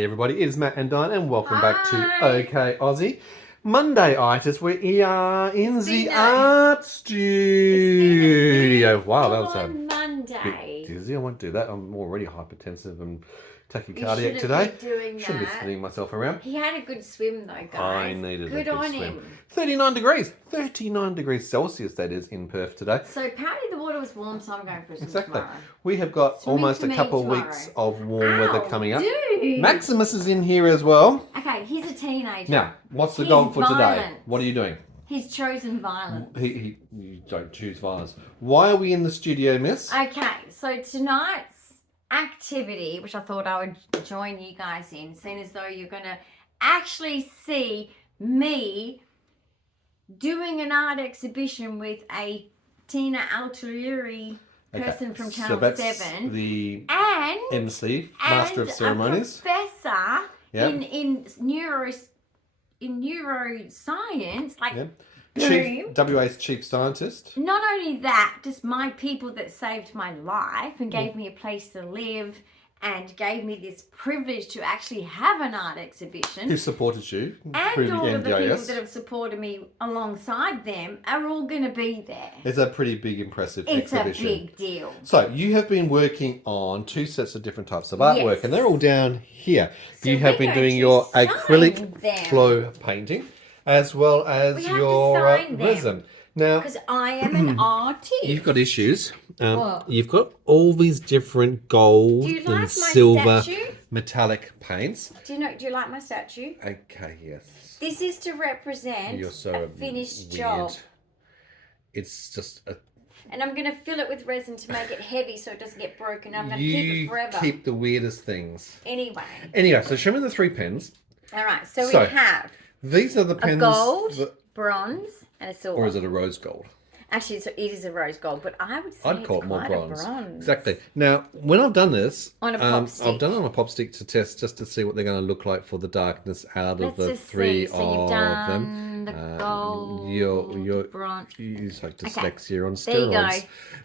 Hey everybody, it is Matt and Dyan and welcome back to OK Aussie. Monday-itis, we are in the art studio. Wow, that was a Monday. bit dizzy. I won't do that. I'm already hypertensive and tachycardiac today. Shouldn't be spinning myself around. He had a good swim though, guys. I needed a good swim. Him. 39 degrees Celsius that is in Perth today. So apparently the water was warm, so I'm going for a swim tomorrow. We have got almost a couple of weeks of warm weather coming up. Dude. Maximus is in here as well. Okay, he's a teenager. Now, what's the goal for today? What are you doing? He's chosen violence. You don't choose violence. Why are we in the studio, miss? Okay, so tonight's activity, which I thought I would join you guys in, seeing as though you're going to actually see me doing an art exhibition with a Tina Altieri person from Channel 7. The and MC, Master of Ceremonies. A professor in neuroscience, like WA's chief scientist. Not only that, just my people that saved my life and gave me a place to live and gave me this privilege to actually have an art exhibition. Who supported you. And all of the people that have supported me alongside them are all going to be there. It's a pretty big, impressive exhibition. It's a big deal. So, you have been working on 2 sets of different types of artwork, and they're all down here. So you have been doing your acrylic flow painting, as well as your resin. Now, because I am an artist. You've got issues. You've got all these different gold and silver metallic paints. Do you like my statue? Okay, yes. This is to represent a finished job. It's just a... And I'm going to fill it with resin to make it heavy so it doesn't get broken. I'm going to keep it forever. You keep the weirdest things. Anyway, so show me the 3 pens. All right, so we have... These are the pens... A gold, bronze, and a silver. Or is it a rose gold? Actually, it is a rose gold, but I would say I'd call it more bronze. Bronze. Exactly. Now, when I've done this, on a pop stick. I've done it on a pop stick to test, just to see what they're going to look like for the darkness out of the 3 of them. The gold, you're bronze. It's like dyslexia on steroids. There you go.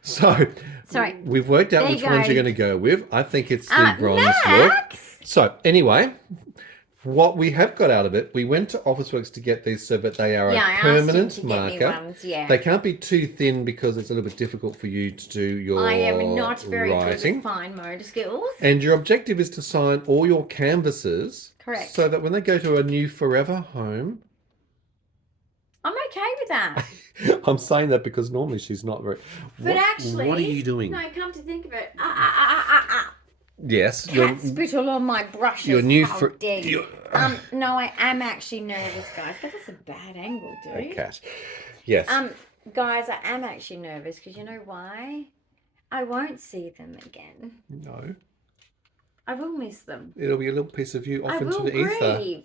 So, sorry, we've worked out which ones you're going to go with. I think it's the bronze look. So, anyway, what we have got out of it, we went to Officeworks to get these so that they are a permanent marker. They can't be too thin because it's a little bit difficult for you to do your writing. I am not very good with fine motor skills. And your objective is to sign all your canvases. Correct. So that when they go to a new forever home... I'm okay with that. I'm saying that because normally she's not very... But actually... What are you doing? No, come to think of it. Yes. Cat spit all on my brushes. Your new no, I am actually nervous, guys. That's a bad angle, dude. A cat. Yes. Guys, I am actually nervous because you know why? I won't see them again. No. I will miss them. It'll be a little piece of you off into the ether.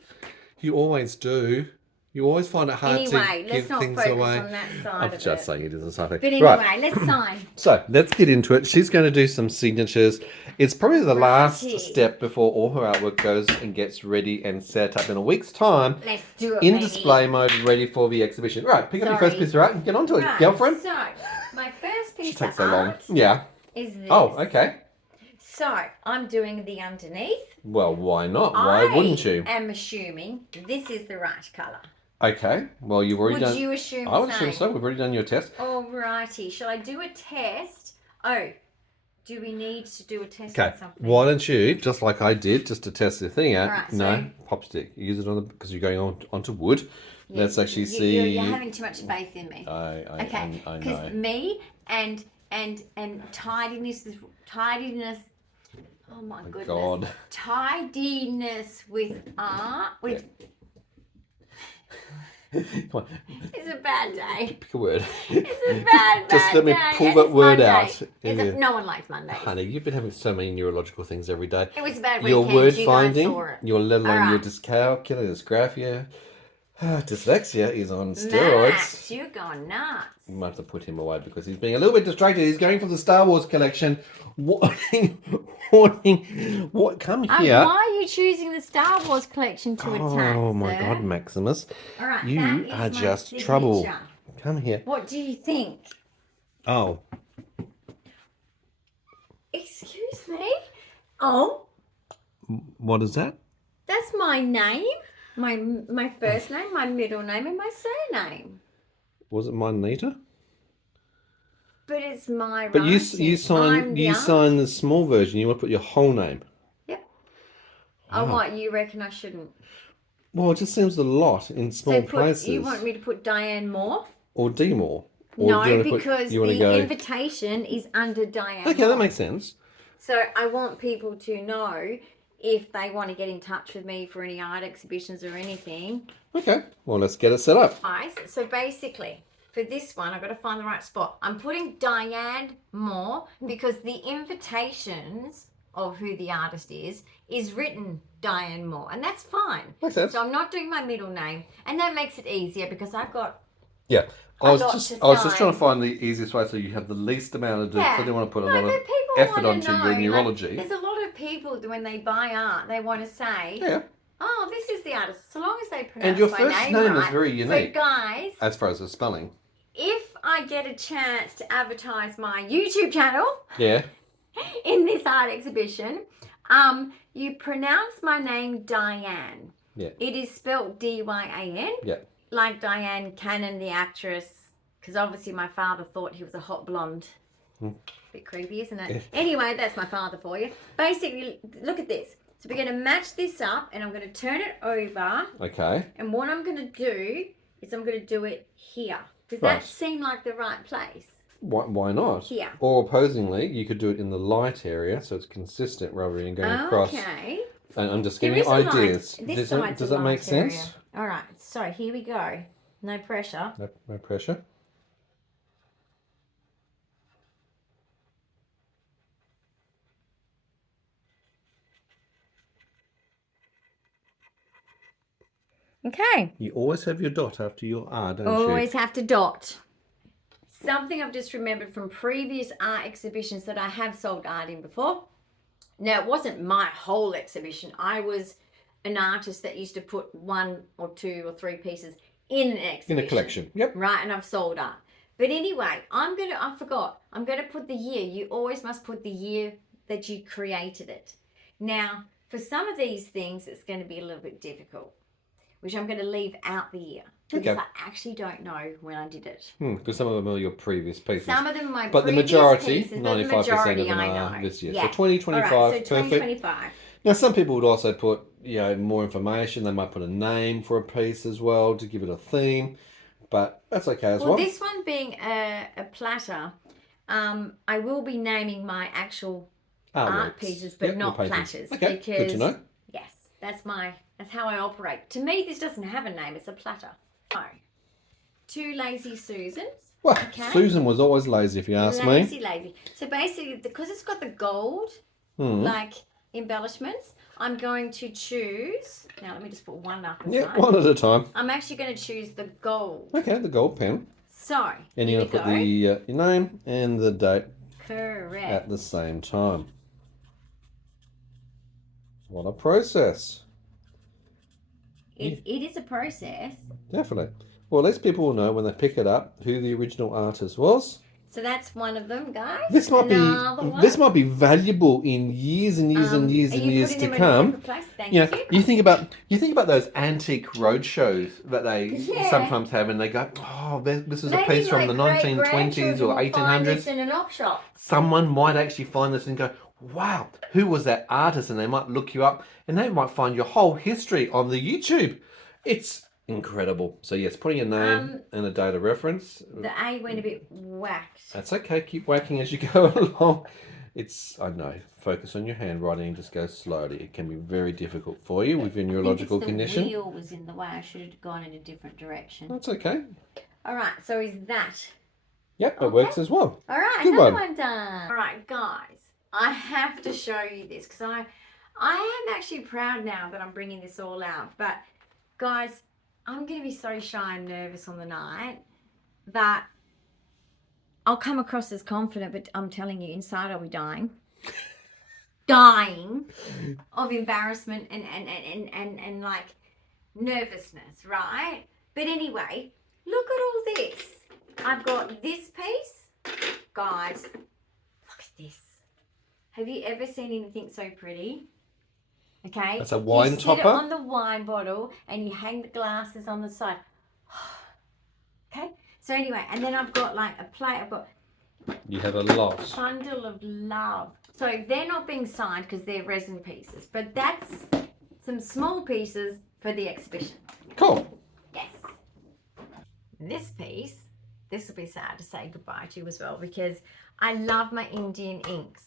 You always do. You always find it hard to give things away. On that side I'm just saying it isn't something. But anyway, let's sign. So let's get into it. She's going to do some signatures. It's probably the last step before all her artwork goes and gets ready and set up in a week's time. Let's do it. In display mode, ready for the exhibition. Right, pick up your first piece of art and get onto it, girlfriend. So my first piece takes of so art is this. Oh, okay. So I'm doing the underneath. Well, why not? Why wouldn't you? I am assuming this is the right colour. Okay. Well, you've already done... Would you assume I would assume so. We've already done your test. Alrighty. Shall I do a test? Oh, do we need to do a test on something? Why don't you, just like I did, just to test the thing out, right, pop stick. Use it on the... Because you're going onto wood. Yeah, let's actually see... You're having too much faith in me. I know. Because me and tidiness... Oh my goodness. God. Tidiness with art... With... Come on. It's a bad day. Pick a word. It's a bad day. Just let me pull that word out. No one likes Monday. Honey, you've been having so many neurological things every day. It was a bad weekend. Your word finding, your let alone your dyscalculia, dysgraphia, dyslexia is on steroids. Matt, you're going nuts. We might have to put him away because he's being a little bit distracted. He's going for the Star Wars collection. Warning. What? Come here. Why are you choosing the Star Wars collection to attack, Oh my God, Maximus. All right, you are just trouble. Come here. What do you think? Oh. Excuse me? Oh? What is that? that's my name. My first name, my middle name, and my surname. Was it mine neater? But it's my But writing. you signed the small version. You want to put your whole name. Yep. Wow. Oh, what? You reckon I shouldn't? Well, it just seems a lot in small places. You want me to put Dyan Moore? Or D Moore? No, because the invitation is under Dyan Okay, Moore. that makes sense. So I want people to know if they want to get in touch with me for any art exhibitions or anything. Okay, well, let's get it set up. Guys, so basically, for this one, I've got to find the right spot. I'm putting Dyan Moore because the invitations of who the artist is written Dyan Moore, and that's fine. Makes sense. So I'm not doing my middle name, and that makes it easier because I've got... Yeah. I was just trying to find the easiest way so you have the least amount of... Yeah. So I didn't want to put a lot of effort onto your neurology. There's a lot of people, when they buy art, they want to say... Yeah. Oh, this is the artist. So long as they pronounce my name. And your first name is very unique. So guys, as far as the spelling, if I get a chance to advertise my YouTube channel, yeah, in this art exhibition, you pronounce my name Dyan. Yeah. It is spelled D-Y-A-N. Yeah. Like Dyan Cannon, the actress, because obviously my father thought he was a hot blonde. Bit creepy, isn't it? Anyway, that's my father for you. Basically, look at this. So we're going to match this up, and I'm going to turn it over. Okay. And what I'm going to do is I'm going to do it here. Does that seem like the right place? Why not? Here. Or opposingly, you could do it in the light area, so it's consistent rather than going across. Okay. And I'm just giving you ideas. Does that make sense? All right. So here we go. No pressure. No pressure. Okay. You always have your dot after your R, don't you? Always have to dot. Something I've just remembered from previous art exhibitions that I have sold art in before. Now, it wasn't my whole exhibition. I was an artist that used to put 1 or 2 or 3 pieces in an exhibition. In a collection, yep. Right, and I've sold art. But anyway, I forgot. I'm going to put the year. You always must put the year that you created it. Now, for some of these things, it's going to be a little bit difficult, which I'm going to leave out the year. Because I actually don't know when I did it. Because some of them are your previous pieces. Some of them are my but previous pieces. But 95% the majority of them I are know. this year. Yeah. So 2025, all right, so perfect. 2025. Now, some people would also put, more information. They might put a name for a piece as well to give it a theme. But that's okay as well. Well, this one being a platter, I will be naming my actual art pieces, but not platters. Okay, because, good to know. Yes, that's how I operate. To me, this doesn't have a name. It's a platter. So, 2 lazy Susans. Well, okay. Susan was always lazy, if you ask me. Lazy. So basically, because it's got the gold, like embellishments, I'm going to choose. Now, let me just put one up aside. Yeah, one at a time. I'm actually going to choose the gold. Okay, the gold pen. So, and you're going to put your name and the date. Correct. At the same time. What a process. It is a process. Definitely. Well, at least people will know when they pick it up who the original artist was. So that's one of them, guys. This might be valuable in years and years and years and years to come. Thank you. You think about those antique road shows that they sometimes have, and they go, "Oh, this is a piece from the 1920s or 1800s." In an op shop. Someone might actually find this and go, "Wow, who was that artist?" And they might look you up, and they might find your whole history on the YouTube. It's incredible. So yes, putting a name and a data reference. The A went a bit whacked. That's okay. Keep whacking as you go along. I know. Focus on your handwriting and just go slowly. It can be very difficult for you with your neurological condition. The wheel was in the way. I should have gone in a different direction. That's okay. All right. So is that? Yep, it works as well. All right. Another one done. All right, guys. I have to show you this because I am actually proud now that I'm bringing this all out. But guys, I'm going to be so shy and nervous on the night that I'll come across as confident, but I'm telling you, inside I'll be dying. Dying of embarrassment and like nervousness, right? But anyway, look at all this. I've got this piece. Guys, look at this. Have you ever seen anything so pretty? Okay? That's a wine topper? You sit it on the wine bottle and you hang the glasses on the side. Okay? So anyway, and then I've got like a plate. I've got... You have a lot. Bundle of love. So they're not being signed because they're resin pieces. But that's some small pieces for the exhibition. Cool. Yes. This piece, this will be sad to say goodbye to as well because I love my Indian inks.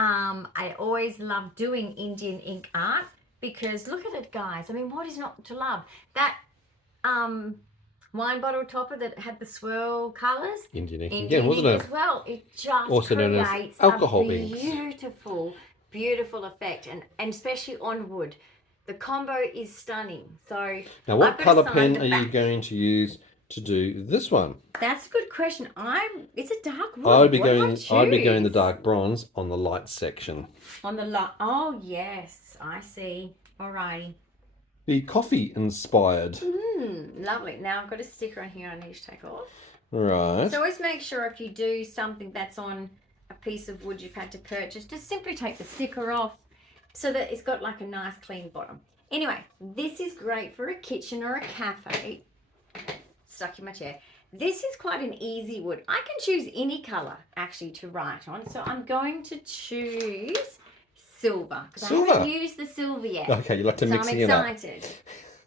I always love doing Indian ink art because look at it, guys. I mean, what is not to love? That wine bottle topper that had the swirl colours. Indian ink Indian again, wasn't ink it? as well. It just also known as creates alcohol a inks. beautiful effect, and especially on wood. The combo is stunning. So now, what colour pen are you going to use to do this one? That's a good question. It's a dark wood. I'd be going the dark bronze on the light section. On the light. Oh yes, I see. Alrighty. The coffee inspired. Lovely. Now I've got a sticker on here I need to take off. Right. So always make sure if you do something that's on a piece of wood you've had to purchase, just simply take the sticker off so that it's got like a nice clean bottom. Anyway, this is great for a kitchen or a cafe. Stuck in my chair. This is quite an easy wood. I can choose any colour actually to write on. So I'm going to choose silver because I haven't used the silver yet. Okay, you like to mix it up. So I'm excited.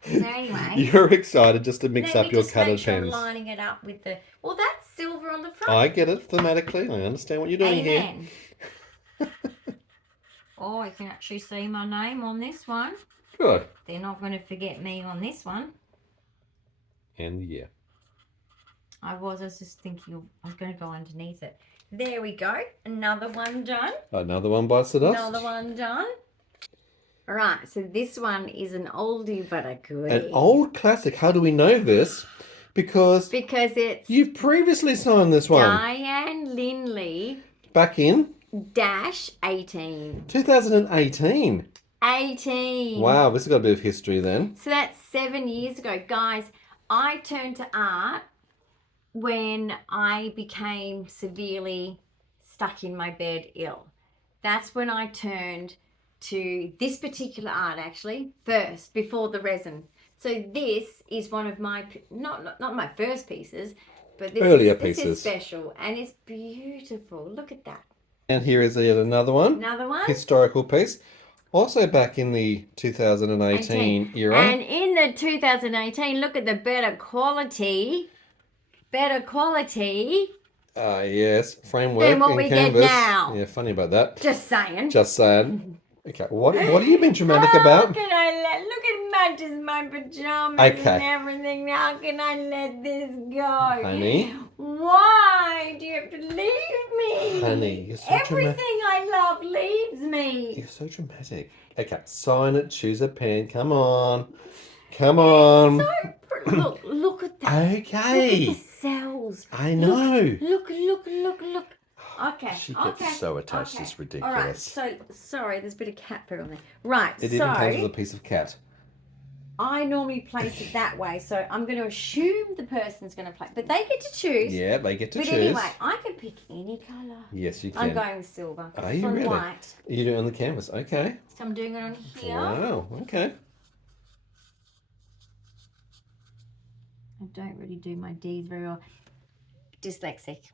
So anyway. You're excited just to mix up your coloured pens. I'm lining it up with the... Well, that's silver on the front. I get it thematically. I understand what you're doing here. Oh, you can actually see my name on this one. Good. They're not going to forget me on this one. And the year. I was just thinking I was going to go underneath it. There we go. Another one done. Another one bites the dust. Another one done. All right, so this one is an oldie but a goodie. An old classic. How do we know this? Because it's... You've previously signed this one. Dyan Linley. Back in? -18. 2018. 18. Wow, this has got a bit of history then. So that's 7 years ago. Guys, I turned to art when I became severely stuck in my bed ill. That's when I turned to this particular art actually first before the resin. So this is one of my not my first pieces, but this is special and it's beautiful. Look at that. And here is yet another one. Another one. Historical piece. Also back in the 2018 era. And in the 2018, look at the better quality. Better quality. Yes, framework than what and we canvas. Get now. Yeah, funny about that. Just saying. Just saying. Okay, what have you been dramatic about? How can I look at matches my pajamas and everything. How can I let this go? Honey. Why do you have to leave me? Honey, you're so everything I love leaves me. You're so dramatic. Okay, sign it, choose a pen. Come on. Come on. So look at that. Okay. Look at the cells. I know. Look. Okay. She gets so attached, it's ridiculous. All right, so, sorry, there's a bit of cat poo on there. Right, It even comes with a piece of cat. I normally place it that way, so I'm going to assume the person's going to play. But they get to choose. Yeah, they get to choose. But anyway, I can pick any colour. Yes, you can. I'm going with silver. Are you really? White. You do it on the canvas, okay. So I'm doing it on here. Wow, okay. I don't really do my D's very well. Dyslexic.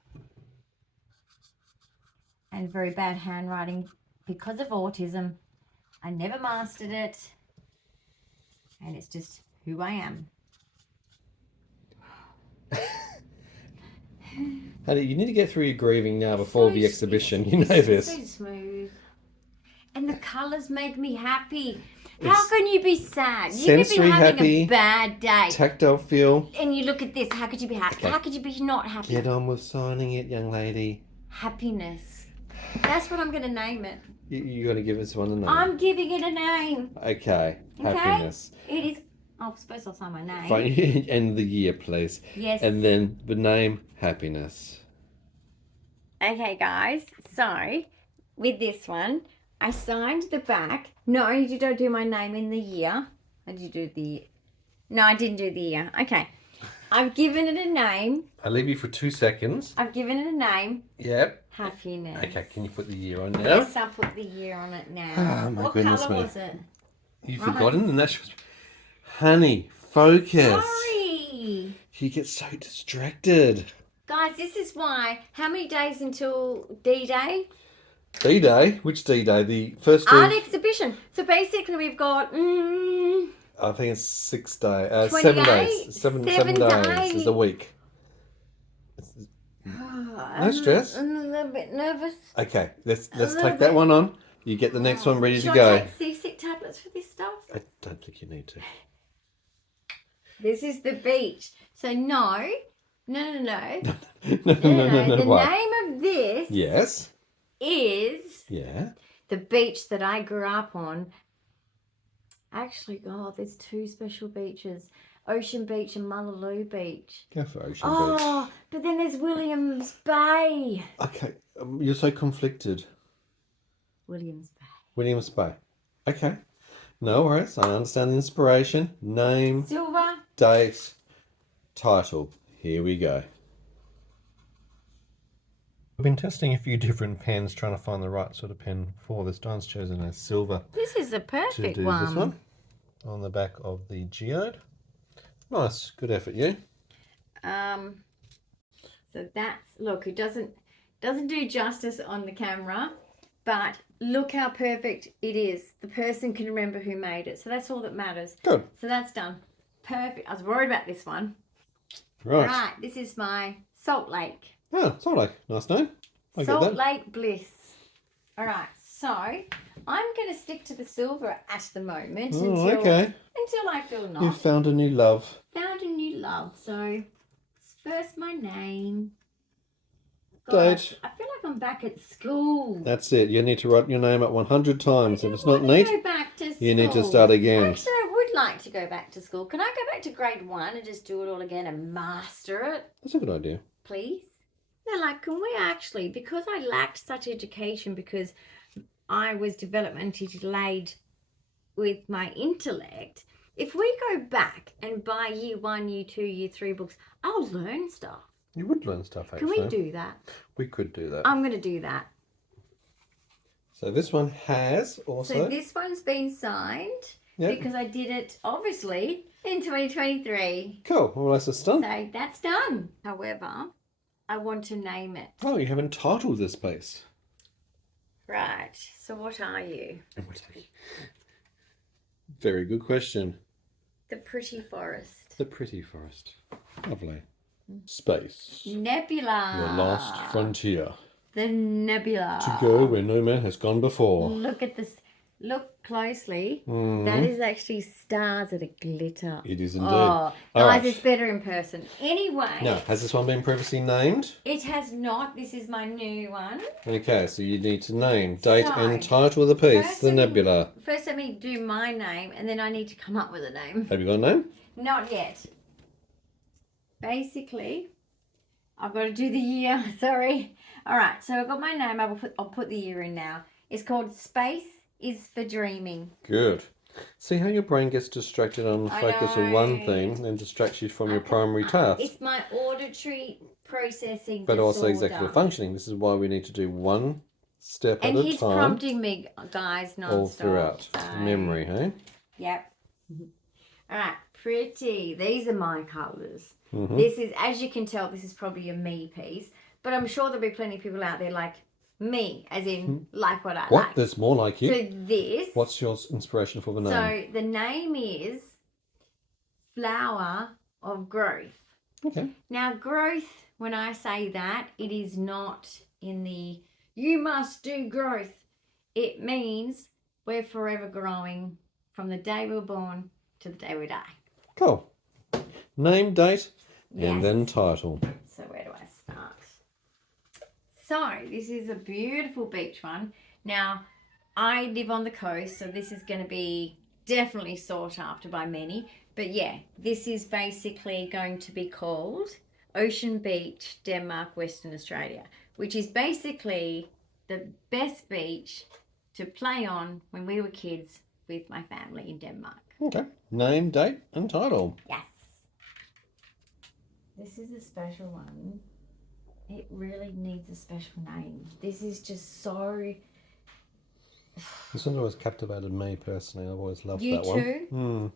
And very bad handwriting because of autism. I never mastered it. And it's just who I am. Honey, you need to get through your grieving now before the exhibition. You know this. So smooth. And the colours make me happy. How can you be sad? You could be having happy, a bad day. Tactile feel. And you look at this. How could you be happy? Okay. How could you be not happy? Get on with signing it, young lady. Happiness. That's what I'm going to name it. You're going to give this one a name? I'm giving it a name. Okay. Happiness. It is. Oh, first I'll sign my name. Fine. And the year, please. Yes. And then the name, Happiness. Okay, guys. So, with this one, I signed the back. Not only did I do my name in the year. Did you do the... No, I didn't do the year. Okay. I've given it a name. I'll leave you for 2 seconds. I've given it a name. Yep. Happiness. Okay, can you put the year on now? Yes, I'll put the year on it now. Oh, my goodness what colour me. was it? You've forgotten, and that's honey. Focus. Sorry. You get so distracted. Guys, this is why. How many days until D-Day? D-Day? Which D-Day? The first Art exhibition. So basically we've got... I think it's 6 days. 28? 7 days. Seven days is a week. No stress. I'm a little bit nervous. Okay, let's take that one on. You get the next one ready to go. I take seasick tablets for this stuff? I don't think you need to. This is the beach. So no. No. The name of this is the beach that I grew up on. Actually, God, there's 2 special beaches. Ocean Beach and Mullaloo Beach. Go for Ocean Beach. But then there's Williams Bay. Okay, you're so conflicted. Williams Bay. Williams Bay. Okay. No worries. I understand the inspiration. Name. Silver. Date. Title. Here we go. I've been testing a few different pens, trying to find the right sort of pen for this. Dyan's chosen a silver. This is the perfect to do one. This one on the back of the geode. Nice, good effort, you. So that's, look, it doesn't do justice on the camera, but look how perfect it is. The person can remember who made it, so that's all that matters. Good. So that's done. Perfect. I was worried about this one. Right. This is my Salt Lake. Oh, Salt Lake. Nice name. Salt Lake Bliss. All right, so I'm going to stick to the silver at the moment until I feel not. You've found a new love. Found a new love. So first my name. Date. I feel like I'm back at school. That's it. You need to write your name up 100 times. If it's not neat, go back to school. You need to start again. Actually, I would like to go back to school. Can I go back to grade 1 and just do it all again and master it? That's a good idea. Please? No, like, can we actually, because I lacked such education because I was developmentally delayed with my intellect, if we go back and buy year 1, year 2, year 3 books, I'll learn stuff. You would learn stuff, actually. Can we do that? We could do that. I'm going to do that. So this one has also... So this one's been signed because I did it, obviously, in 2023. Cool. Well, that's done. So that's done. However, I want to name it. Oh, you haven't titled this piece. Right. So what are you? Very good question. The Pretty Forest. The Pretty Forest. Lovely. Space. Nebula. The last frontier. The nebula. To go where no man has gone before. Look at this. Look closely. That is actually stars that are glitter. It is indeed. Oh, guys, it's better in person. Anyway. Now, has this one been previously named? It has not. This is my new one. Okay, so you need to name, date and title of the piece, the nebula. First let me do my name and then I need to come up with a name. Have you got a name? Not yet. Basically, I've got to do the year. Sorry. All right, so I've got my name. I'll put the year in now. It's called Space is for Dreaming. Good. See how your brain gets distracted on focus on one thing and distracts you from your primary task. It's my auditory processing but disorder. Also executive functioning. This is why we need to do one step at a time. And he's prompting me, guys, non-stop. All throughout. So. Memory, hey? Yep. All right, pretty. These are my colours. Mm-hmm. This is, as you can tell, this is probably a me piece. But I'm sure there'll be plenty of people out there like me, as in like what I like. What? There's more like you? So this. What's your inspiration for the name? So the name is Flower of Growth. Okay. Now growth, when I say that, it is not in the you must do growth. It means we're forever growing from the day we were born to the day we die. Cool. Name, date, and then title. So where do I start? So this is a beautiful beach one. Now I live on the coast, so this is going to be definitely sought after by many. But yeah, this is basically going to be called Ocean Beach, Denmark, Western Australia, which is basically the best beach to play on when we were kids with my family in Denmark. Okay. Name, date, and title. Yes. This is a special one. It really needs a special name. This is just so... This one's always captivated me personally. I've always loved you that one. too? Mm.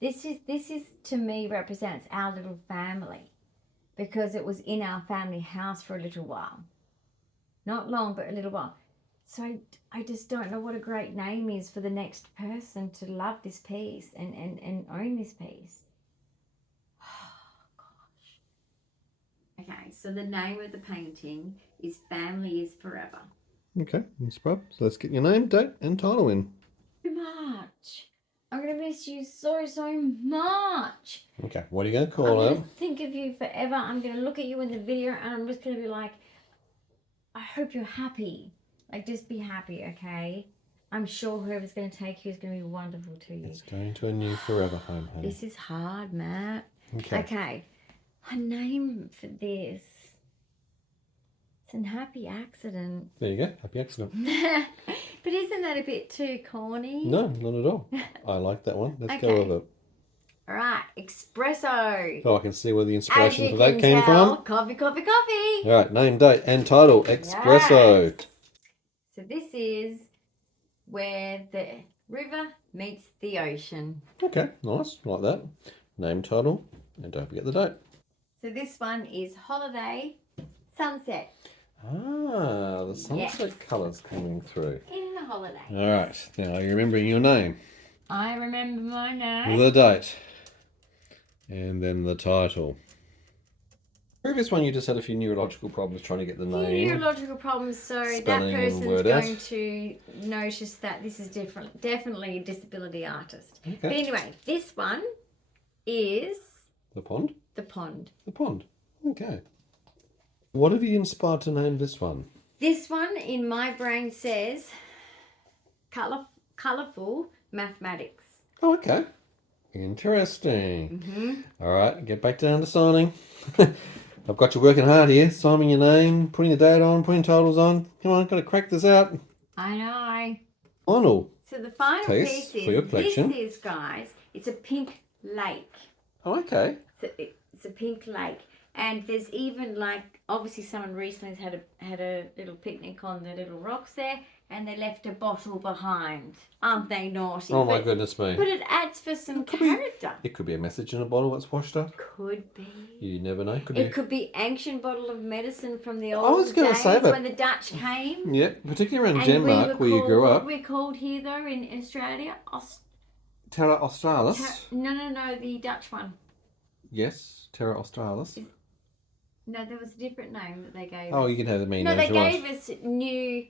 This is to me represents our little family, because it was in our family house for a little while. Not long, but a little while. So I just don't know what a great name is for the next person to love this piece and own this piece. Oh, gosh. Okay, so the name of the painting is Family is Forever. Okay, no problem. So let's get your name, date, and title in. Too much. I'm going to miss you so much. Okay, what are you going to call I'm it? going to think of you forever. I'm going to look at you in the video and I'm just going to be like, I hope you're happy. Like, just be happy, okay? I'm sure whoever's going to take you is going to be wonderful to you. It's going to a new forever home, honey. This is hard, Matt. Okay. A name for this. It's an happy accident. There you go. Happy accident. But isn't that a bit too corny? No, not at all. I like that one. Let's go with it. All right, espresso. Oh, I can see where the inspiration for As you that can came tell, from. Coffee. All right, name, date, and title. Espresso. Yes. So this is where the river meets the ocean. Okay, nice. Like that. Name, title, and don't forget the date. So this one is Holiday Sunset. Ah, the sunset colours coming through. In the holiday. All right, now are you remembering your name? I remember my name. The date. And then the title. Previous one, you just had a few neurological problems trying to get the name. Neurological problems, so that Spelling person's word going out. to notice that this is different. Definitely a disability artist. Okay. But anyway, this one is The pond? the pond. The pond. Okay. What have you inspired to name this one? This one in my brain says colourful mathematics. Oh, okay. Interesting. Mm-hmm. All right, get back down to signing. I've got you working hard here, signing your name, putting the date on, putting titles on. Come on, got to crack this out. I know. Final. So the final Piece piece for your is, collection. this is, guys, it's a pink lake. Oh, okay. So it's a pink lake. And there's even, like, obviously someone recently has had a little picnic on the little rocks there, and they left a bottle behind. Aren't they naughty? Oh, my goodness me. But it adds for some character. It could be a message in a bottle that's washed up. Could be. You never know. It could be ancient bottle of medicine from the I old was gonna days say that. when the Dutch came. Yeah, particularly around And Denmark, where you grew what up. we're called here, though, in Australia? Terra Australis. No, the Dutch one. Yes, Terra Australis. No, there was a different name that they gave Oh, us. you can have the main No, names they you want. gave us New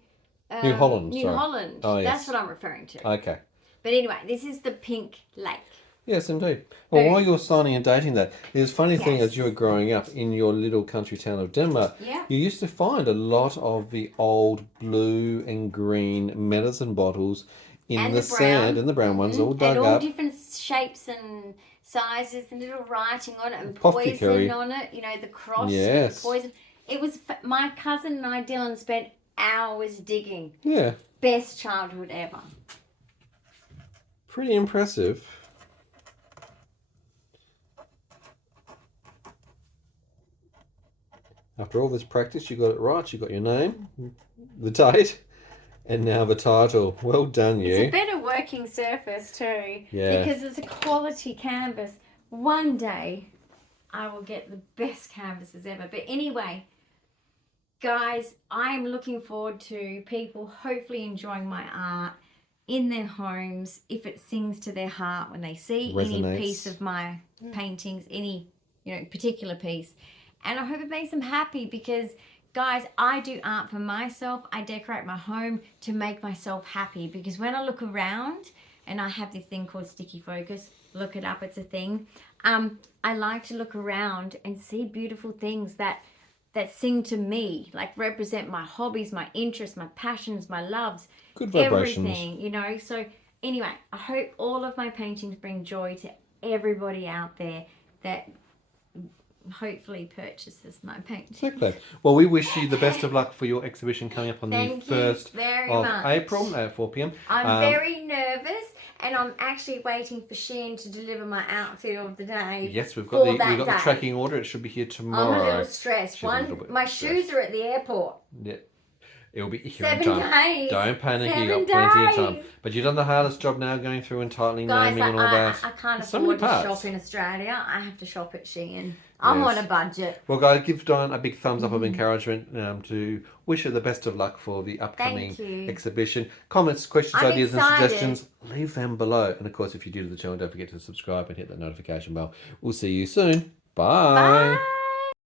Holland. New sorry. Holland. Oh, yes. That's what I'm referring to. Okay. But anyway, this is the pink lake. Yes, indeed. Well, Boom. while you're signing and dating that, there's a funny thing Yes. as you were growing up in your little country town of Denmark, Yeah. you used to find a lot of the old blue and green medicine bottles in And the the brown. sand, and the brown ones all dug and all up. different shapes and sizes and little writing on it and Apothecary. poison on it. You know, the cross Yes. with poison. It was, my cousin and I, Dylan, spent hours digging. Yeah, Best childhood ever. pretty impressive. After all this practice, you got it right. You got your name, the date, and now the title. Well done, you. It's a better working surface too. Yeah. Because it's a quality canvas. One day, I will get the best canvases ever. But anyway, guys, I'm looking forward to people hopefully enjoying my art in their homes, if it sings to their heart when they see any Resonates. piece of my paintings, any particular piece. And I hope it makes them happy because, guys, I do art for myself. I decorate my home to make myself happy because when I look around, and I have this thing called sticky focus, look it up, it's a thing. I like to look around and see beautiful things that sing to me, like represent my hobbies, my interests, my passions, my loves, Good vibrations. everything, So anyway, I hope all of my paintings bring joy to everybody out there that hopefully purchases my painting. Exactly. Well, we wish you the best of luck for your exhibition coming up on Thank the 1st you very of much. April at 4 p.m. I'm very nervous, and I'm actually waiting for Sheen to deliver my outfit of the day. Yes, we've got for that the day. tracking order. It should be here I'm tomorrow. a little stressed. She's a little bit My stressed. shoes are at the airport. Yeah. It will be here 7 in time. days. Don't panic, you 7 got plenty of time. days. But you've done the hardest job now, going through and tightening, Guys, naming and all that. I can't So many afford to parts. shop in Australia. I have to shop at Shein. I'm on a budget. Well, guys, give Dyan a big thumbs up of Mm-hmm. encouragement to wish her the best of luck for the upcoming Thank you. exhibition. Comments, questions, I'm ideas, excited. and suggestions, leave them below. And of course, if you're new to the channel, don't forget to subscribe and hit that notification bell. We'll see you soon. Bye. Bye.